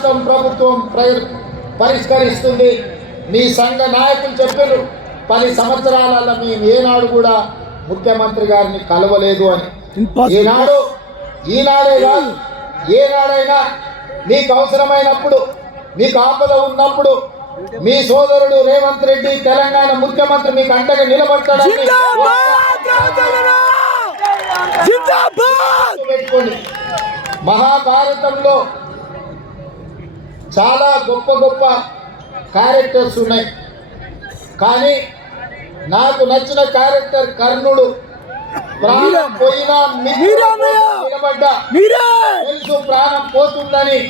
రాష్ట్రం ప్రభుత్వం పరిష్కరిస్తుంది. మీ సంఘ నాయకులు చెప్పారు 10 సంవత్సరాలలో మేము ఏనాడు కూడా ముఖ్యమంత్రి గారిని కలవలేదు అని. ఈనాడే కాదు, ఏనాడైనా మీకు అవసరమైనప్పుడు, మీకు ఆపద ఉన్నప్పుడు మీ సోదరుడు రేవంత్ రెడ్డి తెలంగాణ ముఖ్యమంత్రి మీకు అండగా నిలబడతాడని పెట్టుకోండి. మహాభారతంలో చాలా గొప్ప గొప్ప క్యారెక్టర్స్ ఉన్నాయి, కానీ నాకు నచ్చిన క్యారెక్టర్ కర్ణుడు. ప్రాణం పోయినా నిలబడ్డా, తెలుసు ప్రాణం పోతుందని,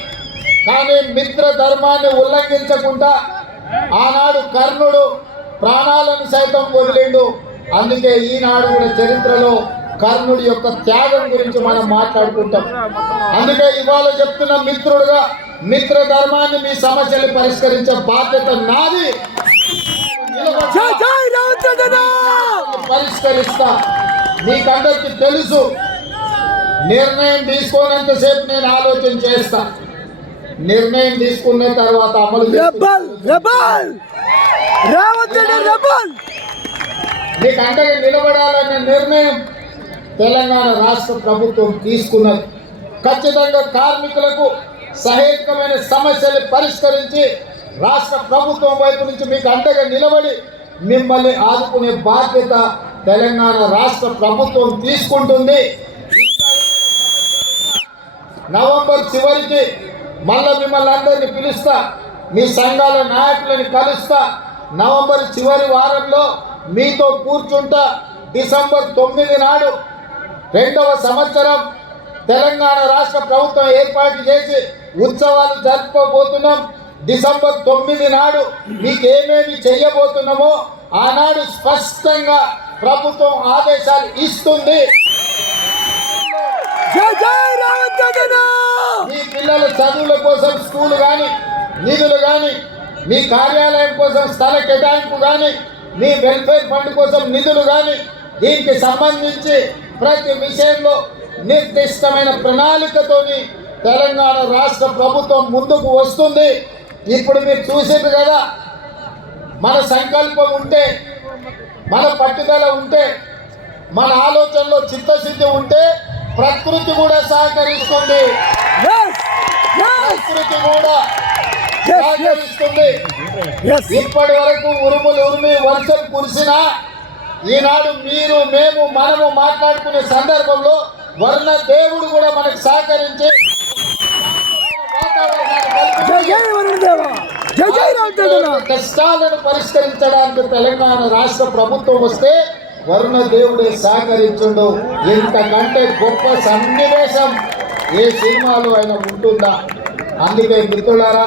కానీ మిత్ర ధర్మాన్ని ఉల్లంఘించకుండా ఆనాడు కర్ణుడు ప్రాణాలను సైతం వదిలిండు. అందుకే ఈనాడు కూడా చరిత్రలో కర్ణుడి యొక్క త్యాగం గురించి మనం మాట్లాడుకుంటాం. అందుకే ఇవాళ చెప్తున్న మిత్రుడుగా మిత్ర ధర్మాన్ని, మీ సమస్యలు పరిష్కరించే బాధ్యత నాది. పరిష్కరిస్తా. మీకందరికి తెలుసు, నిర్ణయం తీసుకోనంతసేపు నేను ఆలోచన చేస్తా, నిర్ణయం తీసుకున్న తర్వాత అమలు మీకు అండగా నిలబడాలనే నిర్ణయం తెలంగాణ రాష్ట్ర ప్రభుత్వం తీసుకున్నది. ఖచ్చితంగా కార్మికులకు సహేతుకమైన సమస్యలు పరిష్కరించి రాష్ట్ర ప్రభుత్వం వైపు నుంచి మీకు అండగా నిలబడి మిమ్మల్ని ఆదుకునే బాధ్యత తెలంగాణ రాష్ట్ర ప్రభుత్వం తీసుకుంటుంది. నవంబర్ చివరికి మళ్ళా మిమ్మల్ని అందరినీ పిలుస్తా, మీ సంఘాల నాయకులని కలుస్తా. నవంబర్ చివరి వారంలో మీతో కూర్చుంటా. డిసెంబర్ 9 నాడు 2వ సంవత్సరం తెలంగాణ రాష్ట్ర ప్రభుత్వం ఏర్పాటు చేసి ఉత్సవాలు జరుపుకోబోతున్నాం. డిసెంబర్ 9 నాడు మీకు ఏమేమి చేయబోతున్నామో ఆనాడు స్పష్టంగా ప్రభుత్వం ఆదేశాలు ఇస్తుంది. మీ పిల్లల చదువుల కోసం స్కూల్ కానీ, నిధులు కానీ, మీ కార్యాలయం కోసం స్థల కేటాయింపు కానీ, మీ వెల్ఫేర్ ఫండ్ కోసం నిధులు కానీ, దీనికి సంబంధించి ప్రతి విషయంలో నిర్దిష్టమైన ప్రణాళికతోని తెలంగాణ రాష్ట్ర ప్రభుత్వం ముందుకు వస్తుంది. ఇప్పుడు మీరు చూసారు కదా, మన సంకల్పం ఉంటే, మన పట్టుదల ఉంటే, మన ఆలోచనలో చిత్తశుద్ధి ఉంటే ప్రకృతి కూడా సహకరిస్తుంది. ప్రకృతి కూడా సహకరిస్తుంది. ఇప్పటి వరకు ఉరుములు ఉరిమి వర్షం కురిసినా ఈనాడు మీరు, మేము, మనము మాట్లాడుకునే సందర్భంలో వర్ణ దేవుడు కూడా మనకు సహకరించి కష్టాలను పరిష్కరించడానికి తెలంగాణ రాష్ట్ర ప్రభుత్వం వస్తే వరుణ దేవుడే సహకరించుండు. ఇంతకంటే గొప్ప సన్నివేశం ఏ సినిమాలో అయినా ఉంటుందా? అందుకే మిత్రులారా,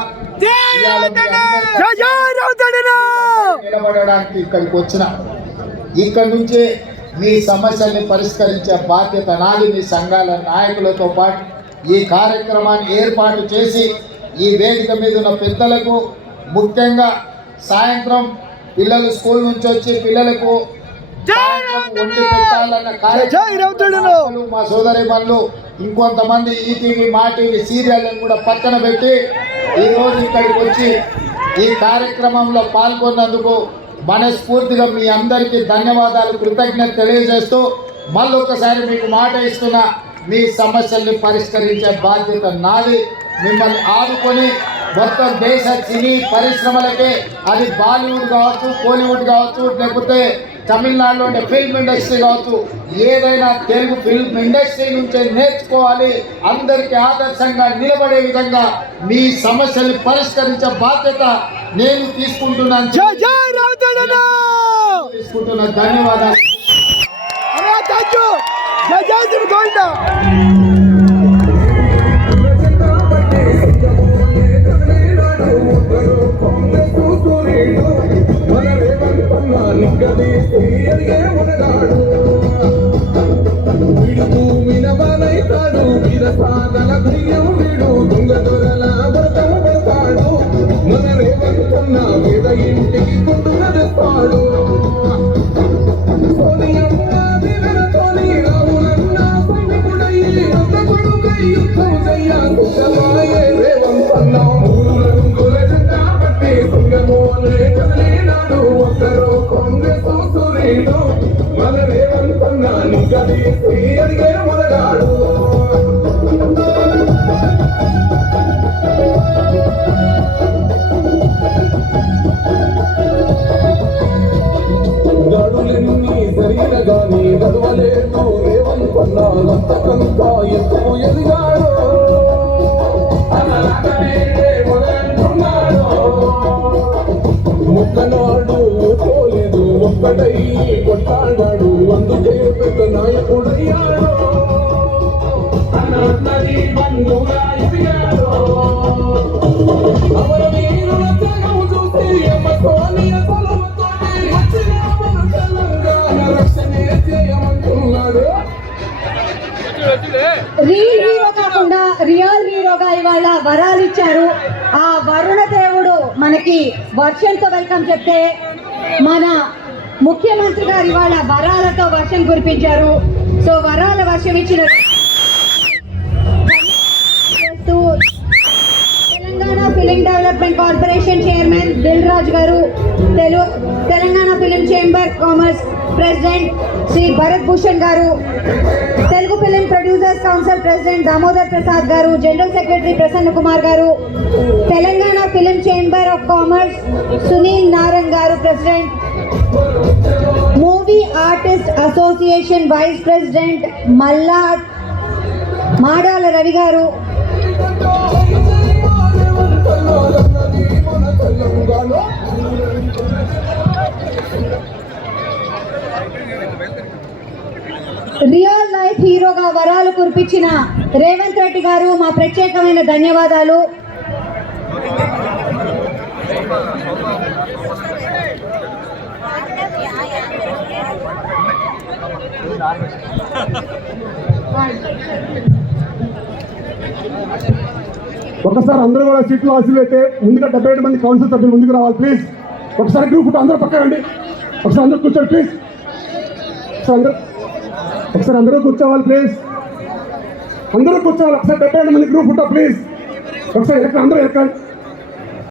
నిలబడడానికి ఇక్కడికి వచ్చిన, ఇక్కడి నుంచి మీ సమస్యల్ని పరిష్కరించే బాధ్యత నాది. మీ సంఘాల నాయకులతో పాటు ఈ కార్యక్రమాన్ని ఏర్పాటు చేసి ఈ వేదిక మీద ఉన్న పెద్దలకు, ముఖ్యంగా సాయంత్రం పిల్లలు స్కూల్ నుంచి వచ్చి పిల్లలకు వండి పెట్టాలన్న కార్యక్రమం మా సోదరి మనులు ఇంకొంతమంది ఈటీవీ, మా టీవీ సీరియళ్ళను కూడా పక్కన పెట్టి ఈరోజు ఇక్కడికి వచ్చి ఈ కార్యక్రమంలో పాల్గొన్నందుకు మనస్ఫూర్తిగా మీ అందరికీ ధన్యవాదాలు, కృతజ్ఞత తెలియజేస్తూ మళ్ళొకసారి మీకు మాట ఇస్తున్నా, మీ సమస్యల్ని పరిష్కరించే బాధ్యత నాది. మిమ్మల్ని ఆదుకొని మొత్తం దేశ సినీ పరిశ్రమలకే, అది బాలీవుడ్ కావచ్చు, కోలీవుడ్ కావచ్చు, లేకపోతే తమిళనాడులో ఉండే ఫిల్మ్ ఇండస్ట్రీ కావచ్చు, ఏదైనా తెలుగు ఫిల్మ్ ఇండస్ట్రీ నుంచే నేర్చుకోవాలి. అందరికీ ఆదర్శంగా నిలబడే విధంగా మీ సమస్యల్ని పరిష్కరించే బాధ్యత నేను తీసుకుంటున్నాను. ధన్యవాదాలు. ఇంటికి కొట్టుకొస్తాడు సోనియమ్మ దిగనతోని రావులన్న సైనికుడై ఒక్కడై కొట్లాడాడు అందుకే పెద్ద నాయకుడయ్యాడు అన్నది బంధుగా ఎదిగాడు అమరవీరుల త్యాగం చూసి సోనియ సలమతోటి వచ్చిన మన తెలంగాణ రక్షణే చేయమంటున్నాడు రీల్ హీరో కాకుండా రియల్ హీరోగా ఇవాళ వరాలు ఇచ్చారు. ఆ వరుణ దేవుడు మనకి వర్షంతో వెల్కమ్ చెప్తే మన ముఖ్యమంత్రి గారు ఇవాళ వరాలతో వర్షం కురిపించారు. సో వరాల వర్షం ఇచ్చిన చేస్తూ Telangana film development corporation chairman Dil Raju garu, Telangana film chamber commerce president Shri Bharat Bhushan garu, Telugu film producers council president Damodar Prasad garu, general secretary Prasanna Kumar garu, Telangana film chamber of commerce Sunil Narang garu president, movie artist association vice president Madala Ravi garu, real life హీరోగా వరాలు కురిపించిన రేవంత్ రెడ్డి గారు మా ప్రత్యేకమైన ధన్యవాదాలు. ఒకసారి అందరూ కూడా సీట్లు ఆశలు అయితే ముందుగా 78 మంది కౌన్సిల్ సభ్యులు ముందుకు రావాలి ప్లీజ్. ఒకసారి గ్రూప్ ఫోటో అందరూ పక్క రండి. ఒకసారి అందరూ కూర్చోండి ప్లీజ్. ఒకసారి అందరూ కూర్చోవాలి ప్లీజ్. అందరూ కూర్చోవాలి. ఒకసారి 78 మంది గ్రూప్ ఫోటో ప్లీజ్. ఒకసారి అందరూ ఎక్కండి.